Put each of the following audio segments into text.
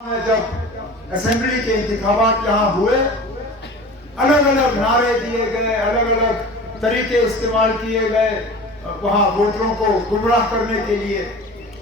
जब असेंबली के इंतखाबात यहाँ हुए, अलग अलग नारे दिए गए, अलग अलग तरीके इस्तेमाल किए गए वहाँ वोटरों को गुमराह करने के लिए।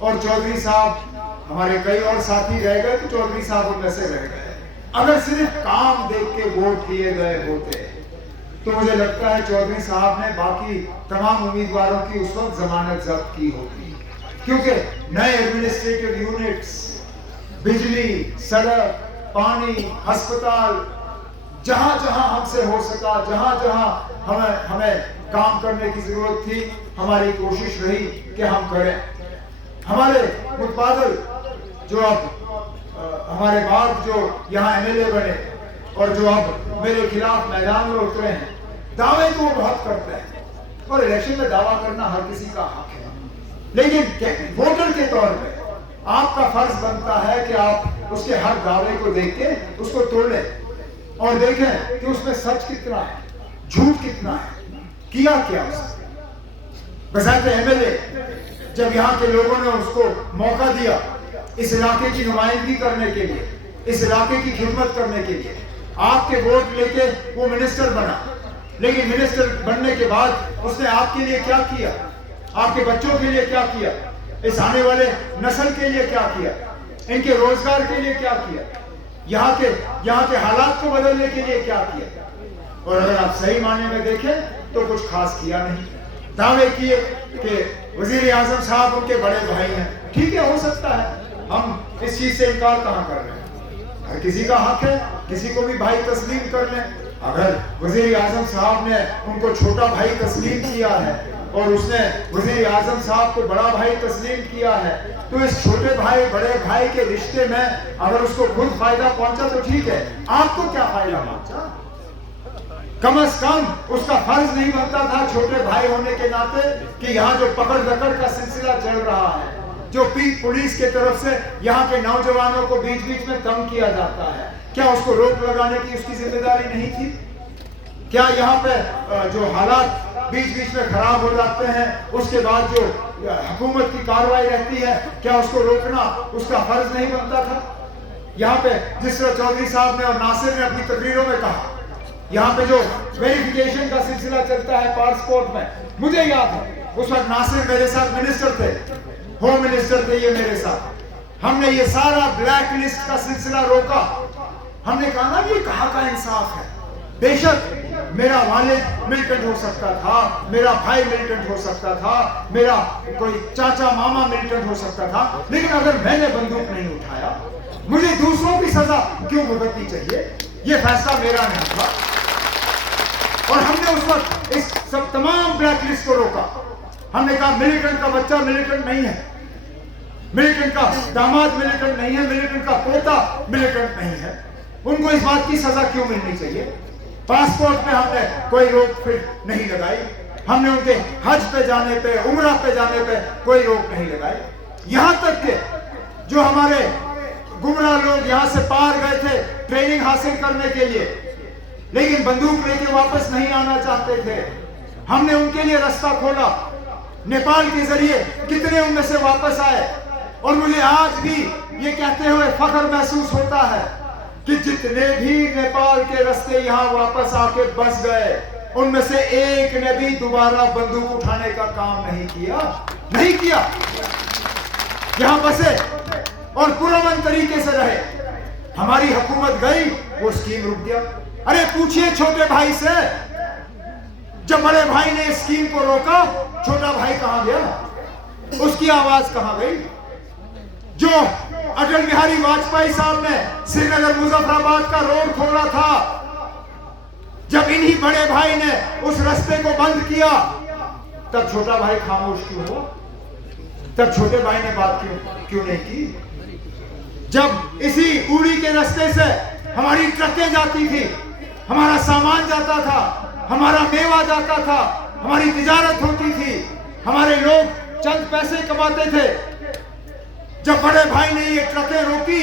और चौधरी साहब, हमारे कई और साथी रह गए तो चौधरी साहब उनमें से रह गए। अगर सिर्फ काम देख के वोट दिए गए होते तो मुझे लगता है चौधरी साहब ने बाकी तमाम उम्मीदवारों की उस वक्त जमानत जब्त की होगी, क्योंकि नए एडमिनिस्ट्रेटिव यूनिट्स, बिजली, सड़क, पानी, अस्पताल, जहां जहां हमसे हो सका, जहां जहां हमें काम करने की जरूरत थी, हमारी कोशिश रही कि हम करें। हमारे मुतबादल जो अब हमारे बाद जो यहाँ एमएलए बने और जो अब मेरे खिलाफ मैदान में उतरे हैं, दावे तो वो बहुत करते हैं और इलेक्शन में दावा करना हर किसी का हक है, लेकिन वोटर के तौर पे आपका फर्ज बनता है कि आप उसके हर दावे को देख के उसको तोड़ लें और देखें कि उसमें सच कितना है, झूठ कितना है, किया क्या उसने। बजाते एमएलए जब यहाँ के लोगों ने उसको मौका दिया इस इलाके की नुमाइंदगी करने के लिए, इस इलाके की खिदमत करने के लिए, आपके वोट लेके वो मिनिस्टर बना, लेकिन मिनिस्टर बनने के बाद उसने आपके लिए क्या किया, आपके बच्चों के लिए क्या किया, इस आने वाले नस्ल के लिए क्या किया, इनके रोजगार के लिए क्या किया, यहाँ के हालात को बदलने के लिए क्या किया। और अगर आप सही मायने में देखें तो कुछ खास किया नहीं। दावे किए कि वजीर आजम साहब उनके बड़े भाई हैं, ठीक है, हो सकता है, हम इस चीज से इनकार कहाँ कर रहे हैं, हर किसी का हक है किसी को भी भाई तस्लीम कर लें। अगर वजीर आजम साहब ने उनको छोटा भाई तस्लीम किया है और उसने वजीर आजम साहब को बड़ा भाई तस्लीम किया है, तो इस छोटे भाई बड़े भाई के रिश्ते में अगर उसको खुद फायदा पहुंचा तो ठीक है, आपको क्या फायदा पहुंचा। कम से कम उसका फर्ज नहीं बनता था छोटे भाई होने के नाते कि यहाँ जो पकड़ दकड़ का सिलसिला चल रहा है, जो पुलिस के तरफ से यहाँ के नौजवानों को बीच बीच में तंग किया जाता है, क्या उसको रोक लगाने की उसकी जिम्मेदारी नहीं थी? क्या यहाँ पे जो हालात बीच बीच में खराब हो जाते हैं उसके बाद जो हुकूमत की कार्रवाई रहती है, क्या उसको रोकना उसका फर्ज नहीं बनता था? यहाँ पे जिस तरह चौधरी साहब ने और नासिर ने अपनी तकरीरों में कहा, यहाँ पे जो वेरिफिकेशन का सिलसिला चलता है पासपोर्ट में, मुझे याद है उस वक्त नासिर मेरे साथ मिनिस्टर थे, होम मिनिस्टर थे ये मेरे साथ, हमने ये सारा ब्लैक लिस्ट का सिलसिला रोका। हमने कहा ना ये कहाँ का इंसाफ है। बेशक मेरा वालिद मिलिटेंट हो सकता था, मेरा भाई मिलिटेंट हो सकता था, मेरा कोई चाचा मामा मिलिटेंट हो सकता था, लेकिन अगर मैंने बंदूक नहीं उठाया, मुझे दूसरों की सजा क्यों भुगतनी चाहिए? ये फैसला मेरा नहीं था और हमने उस वक्त इस सब तमाम ब्लैक लिस्ट को रोका। हमने कहा मिलिटेंट का बच्चा मिलिटेंट नहीं है, मिलिटेंट का दामाद मिलिटेंट नहीं है, मिलिटेंट का पोता मिलिटेंट नहीं है, उनको इस बात की सजा क्यों मिलनी चाहिए? पासपोर्ट में हमने कोई रोक फिर नहीं लगाई, हमने उनके हज पे जाने पे, उम्रा पे जाने पे कोई रोक नहीं लगाई। यहां तक कि जो हमारे गुमराह लोग यहां से पार गए थे ट्रेनिंग हासिल करने के लिए, लेकिन बंदूक लेके वापस नहीं आना चाहते थे, हमने उनके लिए रास्ता खोला। नेपाल के जरिए कितने उनमें से वापस आए और मुझे आज भी ये कहते हुए फख्र महसूस होता है कि जितने भी नेपाल के रास्ते यहाँ वापस आके बस गए, उनमें से एक ने भी दोबारा बंदूक उठाने का काम नहीं किया। यहाँ बसे और पुरअमन तरीके से रहे। हमारी हुकूमत गई, वो स्कीम रुक गया। अरे पूछिए छोटे भाई से, जब बड़े भाई ने स्कीम को रोका, छोटा भाई कहां गया? उसकी आवाज कहां गई? जो अटल बिहारी वाजपेयी साहब ने श्रीनगर मुजफ्फराबाद का रोड खोला था, जब इन्हीं बड़े भाई ने उस रास्ते को बंद किया, तब छोटा भाई खामोश क्यों हुआ? तब छोटे भाई ने बात क्यों नहीं की? जब इसी उड़ी के रास्ते से हमारी ट्रकें जाती थी, हमारा सामान जाता था, हमारा मेवा जाता था, हमारी तिजारत होती थी, हमारे लोग चंद पैसे कमाते थे, जब बड़े भाई ने ये ट्रकें रोकी,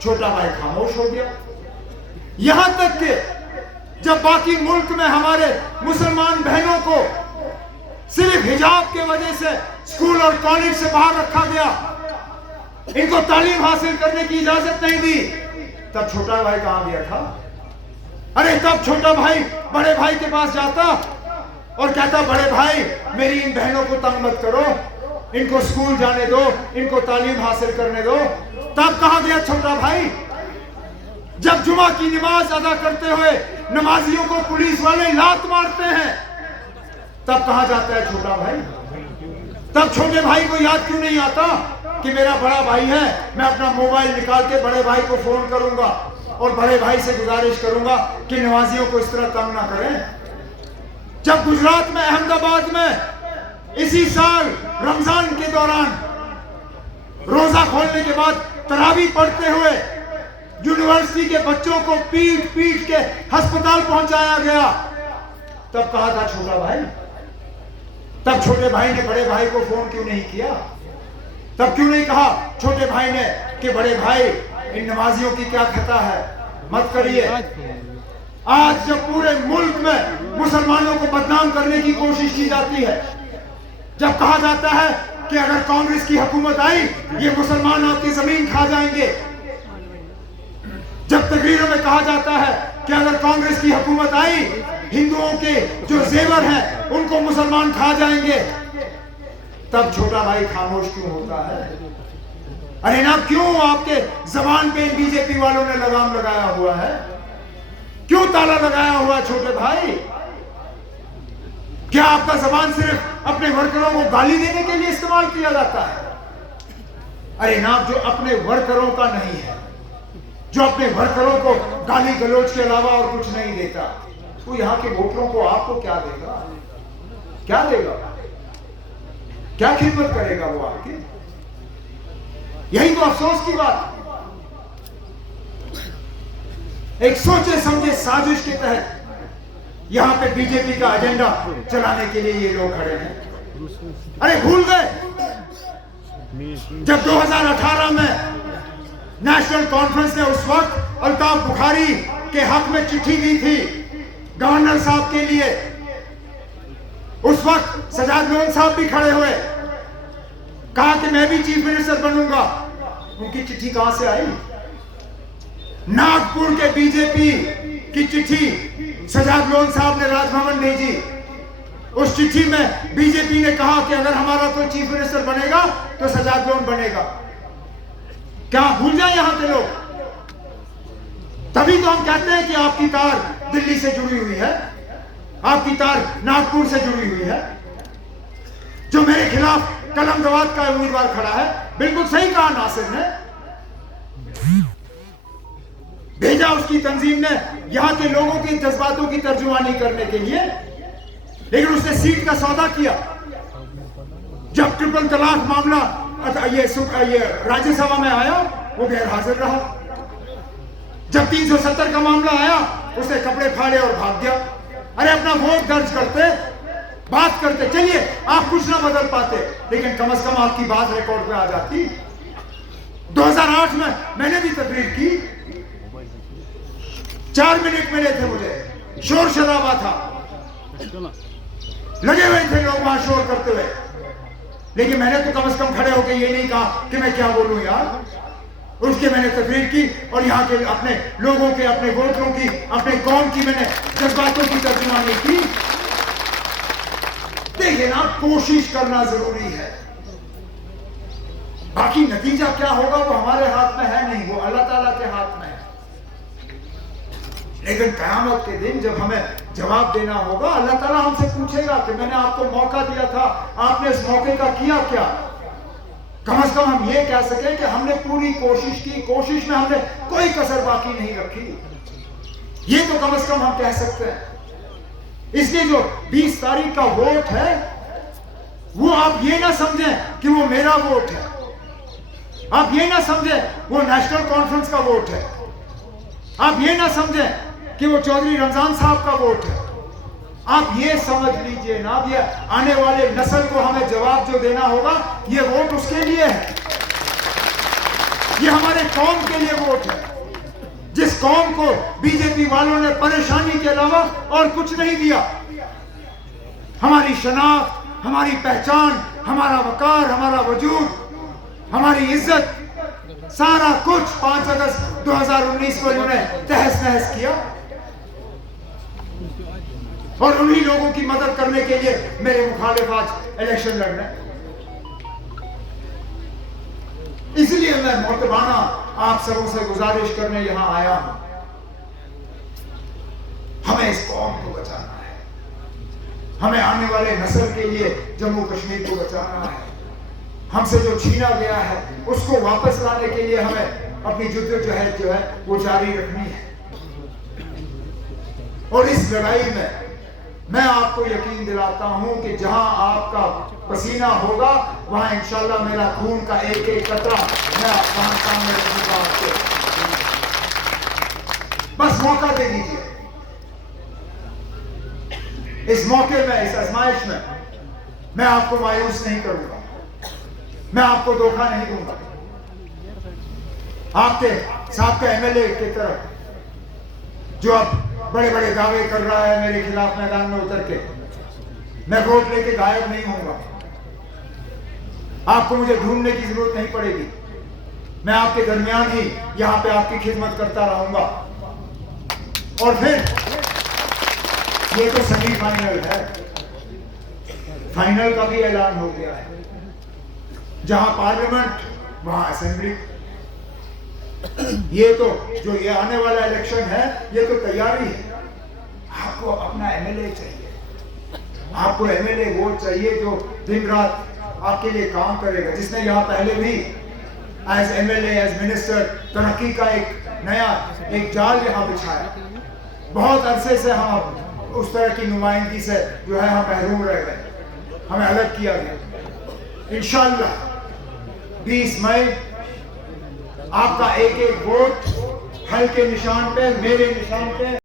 छोटा भाई खामोश हो गया। यहां तक कि जब बाकी मुल्क में हमारे मुसलमान बहनों को सिर्फ हिजाब के वजह से स्कूल और कॉलेज से बाहर रखा गया, इनको तालीम हासिल करने की इजाजत नहीं दी, तब छोटा भाई कहां गया था? अरे तब छोटा भाई बड़े भाई के पास जाता और कहता, बड़े भाई मेरी इन बहनों को तंग मत करो, इनको स्कूल जाने दो, इनको तालीम हासिल करने दो। तब कहां गया छोटा भाई? जब जुमा की नमाज अदा करते हुए नमाजियों को पुलिस वाले लात मारते हैं, तब कहां जाता है छोटा भाई? तब छोटे भाई को याद क्यों नहीं आता कि मेरा बड़ा भाई है, मैं अपना मोबाइल निकाल के बड़े भाई को फोन करूंगा और बड़े भाई से गुजारिश करूंगा कि नमाजियों को इस तरह तंग ना करें। जब गुजरात में अहमदाबाद में इसी साल रमजान के दौरान रोजा खोलने के बाद तरावी पढ़ते हुए यूनिवर्सिटी के बच्चों को पीट पीट के अस्पताल पहुंचाया गया, तब कहा था छोटा भाई? तब छोटे भाई ने बड़े भाई को फोन क्यों नहीं किया? तब क्यों नहीं कहा छोटे भाई ने कि बड़े भाई इन नमाजियों की क्या खता है, मत करिए। आज जब पूरे मुल्क में मुसलमानों को बदनाम करने की कोशिश की जाती है, जब कहा जाता है कि अगर कांग्रेस की हुकूमत आई ये मुसलमान आपकी जमीन खा जाएंगे, जब तकरीरों में कहा जाता है कि अगर कांग्रेस की हुकूमत आई हिंदुओं के जो जेवर हैं उनको मुसलमान खा जाएंगे, तब छोटा भाई खामोश क्यों होता है? अरे ना, क्यों आपके जबान पे बीजेपी वालों ने लगाम लगाया हुआ है? क्यों ताला लगाया हुआ है छोटे भाई? क्या आपका जबान सिर्फ अपने वर्करों को गाली देने के लिए इस्तेमाल किया जाता है? अरे ना, जो अपने वर्करों का नहीं है, जो अपने वर्करों को गाली गलौज के अलावा और कुछ नहीं देता, वो यहां के वोटरों को आपको क्या देगा? क्या देगा? क्या खिदमत करेगा वो आपकी? यही तो अफसोस की बात। एक सोचे समझे साजिश के तहत यहां पे बीजेपी का एजेंडा चलाने के लिए ये लोग खड़े हैं। अरे भूल गए जब 2018 में नेशनल कॉन्फ्रेंस ने उस वक्त अल्ताफ बुखारी के हक में चिट्ठी दी थी गवर्नर साहब के लिए, उस वक्त सजाद लोन साहब भी खड़े हुए, कहा कि मैं भी चीफ मिनिस्टर बनूंगा। उनकी चिट्ठी कहां से आई? नागपुर के बीजेपी की चिट्ठी सजाद लोन साहब ने राजभवन भेजी। उस चिट्ठी में बीजेपी ने कहा कि अगर हमारा कोई चीफ मिनिस्टर बनेगा तो सजाद लोन बनेगा। क्या भूल जाए यहां के लोग? तभी तो हम कहते हैं कि आपकी तार दिल्ली से जुड़ी हुई है, आपकी तार नागपुर से जुड़ी हुई है। जो मेरे खिलाफ कलमदवात का उम्मीदवार खड़ा है, बिल्कुल सही कहा नासिर ने, भेजा उसकी तंजीम ने यहां के लोगों के जज्बातों की तर्जुमानी करने के लिए, लेकिन उसने सीट का सौदा किया। जब ट्रिपल तलाक मामला ये राज्यसभा में आया, वो गैर हाजिर रहा। जब 370 का मामला आया, उसने कपड़े फाड़े और भाग गया। अरे अपना वोट दर्ज करते, बात करते, चलिए आप कुछ ना बदल पाते, लेकिन कम से कम आपकी बात रिकॉर्ड पे आ जाती। 2008 में मैंने भी तकरीर की, 4 मिनट मिले थे मुझे, शोर शराबा था, लगे हुए थे लोग वहां शोर करते हुए, लेकिन मैंने तो कम से कम खड़े होकर ये नहीं कहा कि मैं क्या बोलूं यार। उसके मैंने तकरीर की और यहाँ के अपने लोगों के, अपने वोटरों की, अपने कौम की मैंने जज्बातों की तर्जुमानी की। देखिए ना, कोशिश करना जरूरी है, बाकी नतीजा क्या होगा वो हमारे हाथ में है नहीं, वो अल्लाह ताला के हाथ में है। लेकिन क़यामत के दिन जब हमें जवाब देना होगा, अल्लाह ताला हमसे पूछेगा कि मैंने आपको मौका दिया था, आपने इस मौके का किया क्या? कम से कम हम ये कह सकें कि हमने पूरी कोशिश की, कोशिश में हमने कोई कसर बाकी नहीं रखी, ये तो कम से कम हम कह सकते हैं। इसलिए जो 20 तारीख का वोट है, वो आप ये ना समझें कि वो मेरा वोट है, आप ये ना समझें वो नेशनल कॉन्फ्रेंस का वोट है, आप ये ना समझें कि वो चौधरी रमजान साहब का वोट है। आप ये समझ लीजिए ना, ये आने वाले नस्ल को हमें जवाब जो देना होगा, ये वोट उसके लिए है, ये हमारे कौम के लिए वोट है, जिस कौम को बीजेपी वालों ने परेशानी के अलावा और कुछ नहीं दिया। हमारी शनाख्त, हमारी पहचान, हमारा वकार, हमारा वजूद, हमारी इज्जत सारा कुछ 5 अगस्त 2019 को इन्होंने तहस नहस किया और उन्हीं लोगों की मदद करने के लिए मेरे मुखालिफ आज इलेक्शन लड़ रहे हैं। इसलिए मैं मोहतबाना आप सबों से गुजारिश करने यहां आया हूं। हमें इस कौम को बचाना है, हमें आने वाले नस्ल के लिए जम्मू कश्मीर को बचाना है। हमसे जो छीना गया है उसको वापस लाने के लिए हमें अपनी जद्दोजहद जो है वो जारी रखनी है। और इस लड़ाई में मैं आपको यकीन दिलाता हूं कि जहां आपका पसीना होगा वहां इंशाल्लाह मेरा खून का एक एक कतरा मैं अफगानिस्तान में रखूंगा आपको। बस मौका दे दीजिए। इस मौके में, इस आजमाइश में मैं आपको मायूस नहीं करूंगा, मैं आपको धोखा नहीं दूंगा। आपके साबका एमएलए की तरफ जो अब बड़े बड़े दावे कर रहा है मेरे खिलाफ मैदान में उतर के, मैं वोट लेके गायब नहीं होऊंगा। आपको मुझे ढूंढने की जरूरत नहीं पड़ेगी, मैं आपके दरमियान ही यहां पे आपकी खिदमत करता रहूंगा। और फिर ये तो सेमीफाइनल है, फाइनल का भी ऐलान हो गया है। जहां पार्लियामेंट वहां असेंबली। ये तो जो ये आने वाला इलेक्शन है ये तो तैयारी है। आपको अपना एमएलए चाहिए, आपको एमएलए वोट चाहिए जो दिन रात आपके लिए काम करेगा, जिसने यहाँ पहले भी एज एमएलए, एज मिनिस्टर तरक्की का एक नया एक जाल यहाँ बिछाया। बहुत अरसे से हम उस तरह की नुमाइंदगी से जो है हम महरूम रह गए, हमें अलग किया गया। इंशाअल्लाह 20 मई आपका एक एक वोट हल के निशान पे, मेरे निशान पे